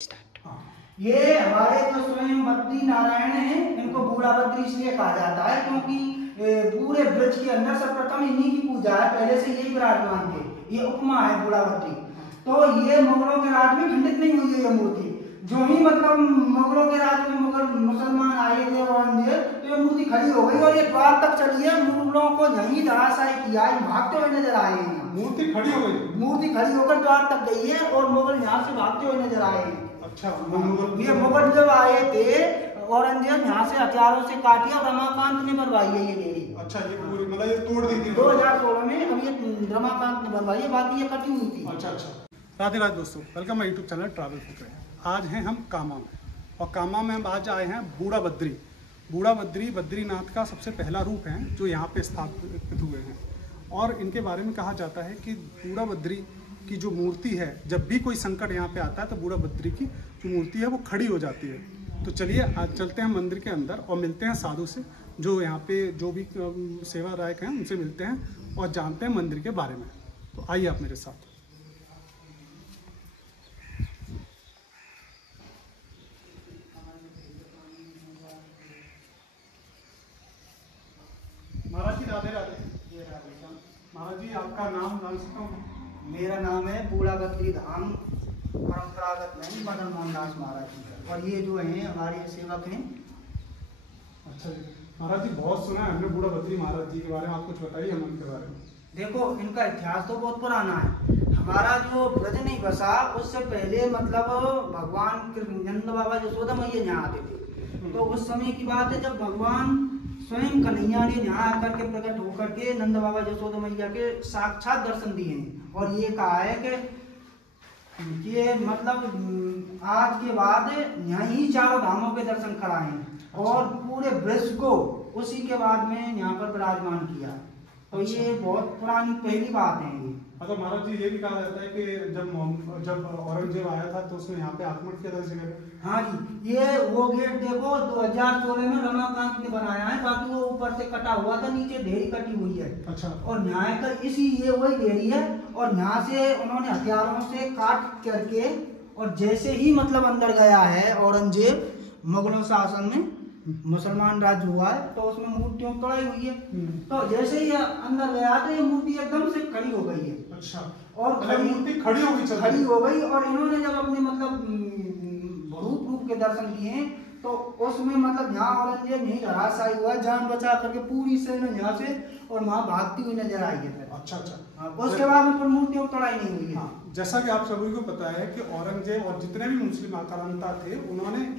हाँ, ये हमारे जो स्वयं बद्री नारायण हैं, इनको बूढ़ा बद्री इसलिए कहा जाता है क्योंकि पूरे ब्रज के अंदर सर्वप्रथम इन्हीं की पूजा है, पहले से यही विराजमान थे। ये उपमा है बूढ़ा बद्री। तो ये मुगलों के राज में खंडित नहीं हुई है ये मूर्ति। जो ही मतलब मुगलों के राज में मुसलमान आए थे औरंगजेब, तो ये मूर्ति खड़ी हो गई और ये द्वार तक चली है। मुगलों को यही धराशायी किया, भागते हुए नजर आए हैं। मूर्ति खड़ी हो गई, मूर्ति खड़ी होकर द्वार तक गई है और मुगल यहाँ से भागते हुए नजर आए हैं। अच्छा, ये मुगल जब आए थे, औरंगजेब यहाँ से हथियारों से काटी और रमाकांत ने बनवाई है ये देवी। अच्छा, ये पूरी मतलब ये तोड़ दी थी 2016 में। अब ये रमाकांत ने बनवाई है, बाकी ये कटी हुई थी। अच्छा अच्छा। राधे राधे दोस्तों, welcome my YouTube channel travel foot. आज हैं हम कामा में, और कामा में हम आज आए हैं बूढ़ा बद्री। बूढ़ा बद्री बद्रीनाथ का सबसे पहला रूप है जो यहाँ पे स्थापित हुए हैं। और इनके बारे में कहा जाता है कि बूढ़ा बद्री की जो मूर्ति है, जब भी कोई संकट यहाँ पे आता है तो बूढ़ा बद्री की जो मूर्ति है वो खड़ी हो जाती है। तो चलिए आज चलते हैं मंदिर के अंदर और मिलते हैं साधु से, जो यहाँ पे जो भी सेवा रायक हैं उनसे मिलते हैं और जानते हैं मंदिर के बारे में। तो आइए आप मेरे साथ। महाराज जी राधे राधे। महाराज जी आपका नाम जान सकता हूँ? मेरा नाम है बूढ़ा बद्री धाम परंपरागत नहीं मदन मोहन दास महाराज जी, और ये जो हैं हमारे सेवक हैं। अच्छा जी, महाराज जी बहुत सुना है हमने बूढ़ा बद्री महाराज जी के बारे में, आप कुछ बताइए हम उनके बारे में। देखो, इनका इतिहास तो बहुत पुराना है। हमारा जो ब्रज नहीं बसा उससे पहले मतलब भगवान नंद बाबा यशोदा मैया यहाँ आते थे। तो उस समय की बात है जब भगवान स्वयं कन्हैया ने यहाँ आकर के प्रकट होकर के नंद बाबा यशोदा मैया के साक्षात दर्शन दिए हैं। और ये कहा है कि ये मतलब आज के बाद यहीं चारों धामों के दर्शन कराएं और पूरे ब्रज को उसी के बाद में यहाँ पर विराजमान किया। तो ये बहुत पुरानी पहली बात है ये। अच्छा महाराज जी, ये भी कहा जाता है कि जब औरंगजेब आया था तो उसने यहाँ पे आक्रमण किया था इस जगह पे। हाँ जी, ये वो गेट देखो 2016 में रमाकांत ने बनाया है, बाकी वो ऊपर से कटा हुआ था, नीचे ढेरी कटी हुई है। अच्छा। और न्याय का इसी ये वही ढेरी है, और यहाँ से उन्होंने हथियारों से काट करके, और जैसे ही मतलब अंदर गया है औरंगजेब, मुगलों शासन में मुसलमान राज्य हुआ है तो उसमें मूर्तियों तोड़ाई हुई है। तो जैसे ही अंदर गया तो ये मूर्ति एकदम से खड़ी हो गई है। अच्छा। और मूर्ति खड़ी हो गई। और इन्होंने जब अपने मतलब रूप के दर्शन किए तो उसमें मतलब यहाँ औरंगजेब नहीं धराशायी हुआ, जान बचा करके पूरी सेना यहाँ से और वहाँ भागती हुई नजर आई है। अच्छा अच्छा। उसके बाद में मूर्तियों तोड़ाई नहीं हुई है। हाँ, जैसा कि आप सभी को पता है कि औरंगजेब और जितने भी मुस्लिम आक्रांता थे, उन्होंने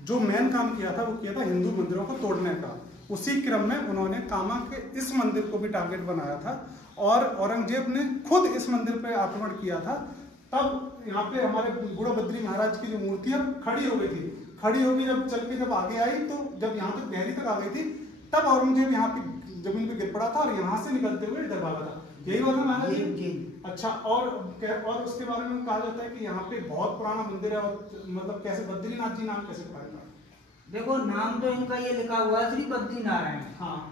जो मेन काम किया था वो किया था हिंदू मंदिरों को तोड़ने का। उसी क्रम में उन्होंने कामा के इस मंदिर को भी टारगेट बनाया था, और औरंगजेब ने खुद इस मंदिर पे आक्रमण किया था। तब यहाँ पे हमारे बूढ़ा बद्री महाराज की जो मूर्ति है खड़ी हो गई थी। खड़ी होगी जब चल के जब आगे आई, तो जब यहाँ तक गहरी तक आ गई थी, तब औरंगजेब यहाँ पे जमीन पे गिर पड़ा था और यहाँ से निकलते हुए इधर भागा था। यही बात है महाराज जी? अच्छा। और उसके बारे में कहा जाता है कि यहाँ पे बहुत पुराना मंदिर है, और मतलब कैसे बद्रीनाथ जी नाम कैसे पड़ा? देखो, नाम तो इनका ये लिखा हुआ है श्री बद्री नारायण। हाँ।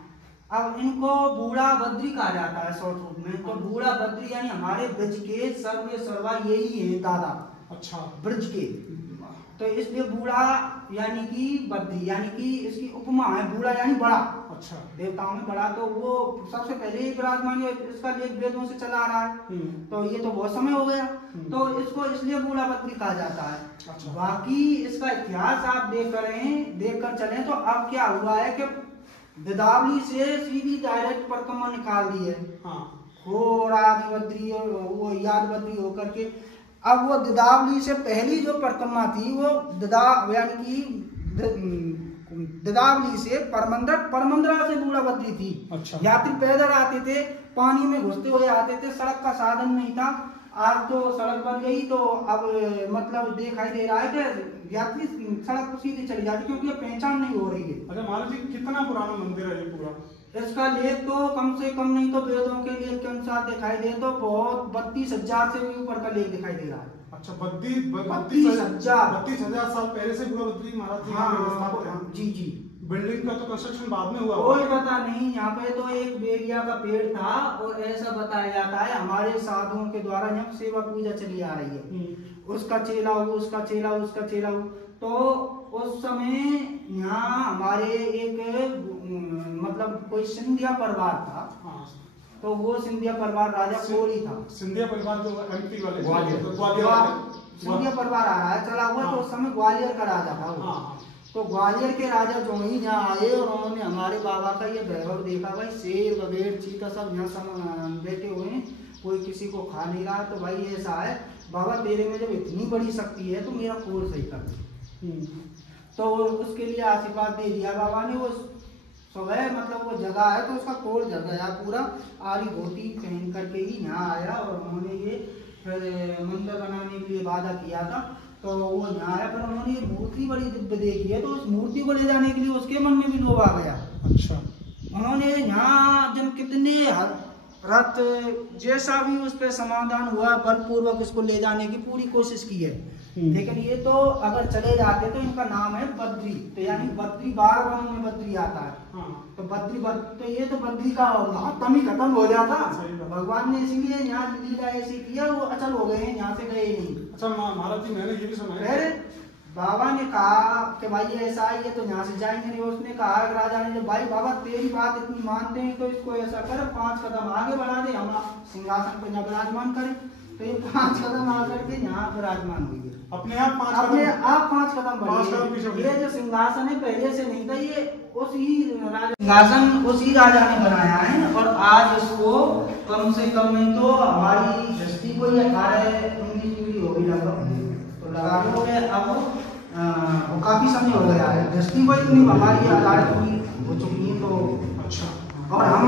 अब इनको बूढ़ा बद्री कहा जाता है शॉर्ट रूप में। तो बूढ़ा बद्री यानी हमारे ब्रज के सर्वा यही है दादा। अच्छा। ब्रज के, तो इसलिए बूढ़ा यानी कि बद्री यानी कि इसकी उपमा है, बूढ़ा यानी बड़ा। अच्छा। देवताओं में बड़ा, तो वो सबसे पहले ही विराजमान, इसका लेख वेदों से चला आ रहा है। तो ये तो बहुत समय हो गया, तो इसको इसलिए बूढ़ा बद्री कहा जाता है। अच्छा। बाकी इसका इतिहास आप देख कर चलें तो अब क्या हुआ है कि ददावली से सीधी डायरेक्ट परिक्रमा निकाल दी है। हाँ। और आदि बद्री और वो याद बद्री होकर के अब वो ददावली से पहली जो परिक्रमा थी वो यानी कि ददावली से परमंदरा से बूढ़ा बद्री थी। अच्छा। यात्री पैदल आते थे, पानी में घुसते हुए आते थे, सड़क का साधन नहीं था। आज तो सड़क बन गई, तो अब मतलब दिखाई दे रहा है कि यात्री सड़क को सीधे चली जाती क्योंकि ये पहचान नहीं हो रही है। अच्छा महाराज जी, कितना पुराना मंदिर है ये पूरा? इसका लेख तो कम से कम नहीं तो वेदों के लेख के अनुसार दिखाई दे तो बहुत 32,000 से भी ऊपर का लेख दिखाई दे रहा है। अच्छा, 32,000 साल पहले से बूढ़ा बद्री महाराज जी। हाँ, जी। बिल्डिंग का तो कंस्ट्रक्शन बाद में हुआ, कोई पता नहीं। यहाँ पे तो एक बेरिया का पेड़ था, और ऐसा बताया जाता है हमारे साधुओं के द्वारा यहाँ सेवा पूजा चली आ रही है। उसका चेला हो, उसका चेला हो, उसका चेला हो। तो उस समय यहाँ हमारे एक मतलब कोई सिंधिया परिवार था। हाँ। तो वो सिंधिया परिवार राजा कोड़ी था। सिंधिया परिवार जो MP वाले ग्वालियर सिंधिया परिवार आ रहा है चला हुआ। तो उस समय ग्वालियर का राजा था वो। तो ग्वालियर के राजा जो ही यहाँ आए और उन्होंने हमारे बाबा का ये वैभव देखा, भाई शेर बगैर चीता सब यहाँ सब बैठे हुए हैं, कोई किसी को खा नहीं रहा। तो भाई ऐसा है बाबा, तेरे में जब इतनी बड़ी शक्ति है तो मेरा कोर सही कर दे। तो उसके लिए आशीर्वाद दे दिया बाबा ने। वो सुबह मतलब वो जगह है तो उसका कोर जग गया पूरा, आरी धोती पहन करके ही यहाँ आया। और उन्होंने ये फिर मंदिर बनाने के लिए वादा किया था। तो वो यहाँ आया, पर उन्होंने ये मूर्ति बड़ी दिव्य देखी है, तो उस मूर्ति को ले जाने के लिए उसके मन में भी लोभ आ गया। अच्छा। उन्होंने यहाँ जब कितने रथ जैसा भी उस पर समाधान हुआ, बलपूर्वक उसको ले जाने की पूरी कोशिश की है। लेकिन ये तो अगर चले जाते तो इनका नाम है बद्री। तो यानी बद्री 12 वनों में बद्री आता है। तो बद्री तो ये तो बद्री का महात्म ही खत्म हो जाता। भगवान ने इसीलिए यहाँ लीला ऐसी किया, वो अचल हो गए हैं, यहाँ से गए नहीं। अच्छा महाराज जी, मैंने ये भी सुना है बाबा ने कहा कि भाई ऐसा ही है तो यहाँ से जाएंगे नहीं। उसने कहा राजा ने, जब भाई बाबा तेरी बात इतनी मानते हैं तो इसको ऐसा कर 5 कदम आगे बढ़ा दे, हम सिंहासन पर यहाँ विराजमान करें। तो ये 5 कदम आकर के यहाँ विराजमान हुई है। अपने आप 5 कदम बढ़े। ये जो सिंहासन है पहले से नहीं था, ये उसी राजा सिंहासन उसी राजा ने बनाया है। और आज इसको कम से कम नहीं तो हमारी दृष्टि को 18-19 पीढ़ी हो गई लगभग। तो लगा लो अब वो काफी समय हो गया है, दृष्टि को इतनी हमारी 18 पीढ़ी हो चुकी है। तो अच्छा। और हम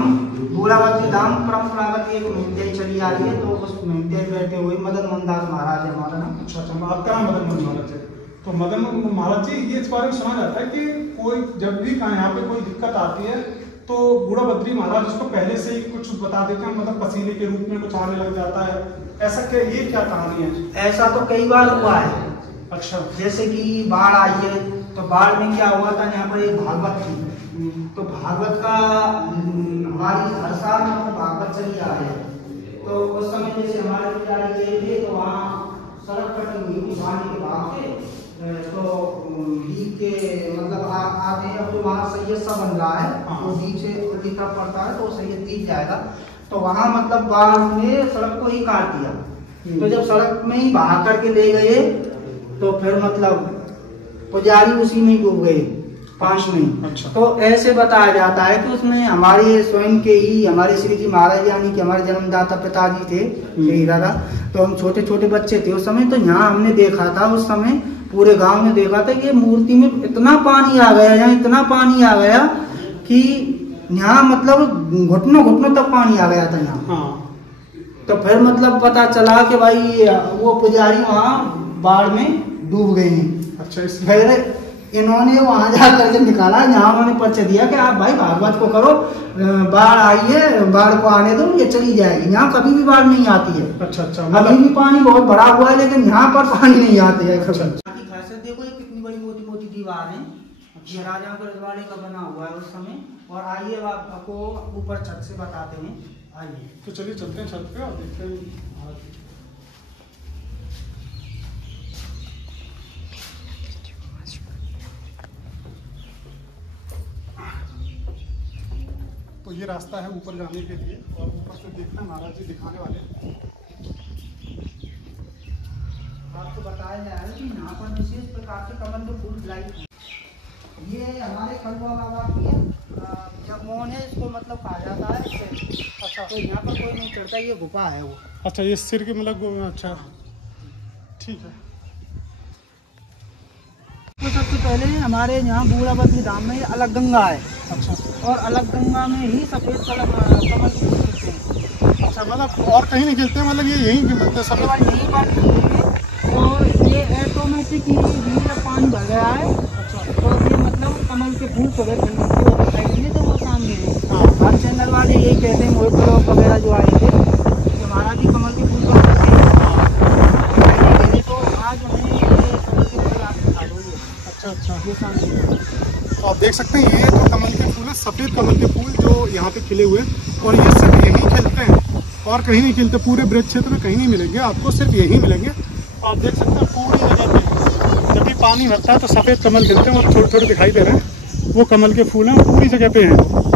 बूढ़ावती धाम परंपरागत एक मेहनती चली आ रही है। तो उस मेहनती बैठे हुए मदन मोहन दास महाराज है हमारा नाम। अच्छा। आपका नाम मदन मोहन महाराज है। तो मदन मोहन महाराज जी, ये इस बारे में सुना जाता है कि कोई जब भी यहाँ पे कोई दिक्कत आती है तो बूढ़ा बद्री महाराज उसको पहले से ही कुछ बता देते हैं, मतलब पसीने के रूप में कुछ आने लग जाता है, ऐसा क्या, ये क्या कहानी है? ऐसा तो कई बार हुआ है। अच्छा। जैसे कि बाढ़ आई है, तो बाढ़ में क्या हुआ था, यहाँ पर एक भागवत थी। तो भागवत का हमारी हर साल में भागवत चली आ रही है। तो उस समय जैसे हमारे विद्यालय गए थे तो वहाँ सड़क कटी हुई थी पानी के भाग से। तो बीच के मतलब आते हैं, अब तो वहाँ सैयद सा बन रहा है, तो बीच से लिखा पड़ता है तो सैयद दिख जाएगा। तो वहाँ मतलब बाढ़ ने सड़क को ही काट दिया। तो जब सड़क में ही बहा करके ले गए तो फिर मतलब पुजारी उसी में डूब गए पास में। अच्छा। तो ऐसे बताया जाता है कि उसमें हमारे स्वयं के ही हमारे श्री जी महाराज यानी कि हमारे जन्मदाता पिताजी थे यही दादा। तो हम छोटे छोटे बच्चे थे उस समय। तो यहाँ हमने देखा था उस समय, पूरे गांव में देखा था कि मूर्ति में इतना पानी आ गया, यहाँ इतना पानी आ गया कि यहाँ मतलब घुटनों घुटनों तक पानी आ गया था यहाँ। तो फिर मतलब पता चला कि भाई वो पुजारी वहाँ बाढ़ में डूब गए हैं। अच्छा। फिर इन्होंने वहां जाकर के निकाला, यहाँ उन्होंने परिचय दिया कि आप भाई भागवत को करो, बाढ़ आई है, बाढ़ को आने दो, ये चली जाएगी। यहाँ कभी भी बाढ़ नहीं आती है। अच्छा। अभी भी पानी बहुत भरा हुआ है लेकिन यहाँ पर पानी नहीं आती है। अच्छा। खासियत देखो, ये कितनी बड़ी मोटी मोटी दीवार है, ये राजाओं के रजवाड़े का बना हुआ है उस समय। और आइए आपको ऊपर छत से बताते हैं, आइए। तो चलिए चलते हैं छत पे और देखते हैं। तो ये रास्ता है ऊपर जाने के लिए, और ऊपर से देखना महाराज जी दिखाने वाले हैं। आपको बताया जा रहा है कि यहाँ पर विशेष प्रकार से कमल के फूल लाई। ये हमारे खंडवा बाबा की जब मोहन है, इसको मतलब कहा जाता है। अच्छा। तो यहाँ पर कोई नहीं चढ़ता, ये गुफा है वो। अच्छा, ये सिर के मतलब। अच्छा ठीक है। तो सबसे पहले हमारे यहाँ बूढ़ावती धाम में अलग गंगा है। अच्छा। और अलग गंगा में ही सफेद कमल खिलते हैं। अच्छा, मतलब और कहीं नहीं खिलते, मतलब ये यहीं पे मिलते हैं सब यहीं पर खिलेंगे। और ये ऑटोमेटिक ही जब पानी भर गया है। अच्छा। तो ये मतलब कमल के फूल सुबह खिलने के दिखाई देंगे तो वो सामने है। हर चैनल वाले यही कहते हैं, मोहित लोग वगैरह जो आए थे कि हमारा भी कमल के फूल पर तो आज हमें ये कमल के फूल आप दिखा दो। अच्छा। ये सामने तो आप देख सकते हैं, ये जो कमल के फूल है, सफ़ेद कमल के फूल जो यहाँ पे खिले हुए हैं, और ये सिर्फ यहीं खिलते हैं और कहीं नहीं खिलते। पूरे ब्रज क्षेत्र में कहीं नहीं मिलेंगे आपको, सिर्फ यहीं मिलेंगे। आप देख सकते हैं पूरी जगह पे जब भी पानी भरता है तो सफ़ेद कमल खिलते हैं और थोड़े थोड़े दिखाई दे रहे हैं, वो कमल के फूल हैं, पूरी जगह पे हैं।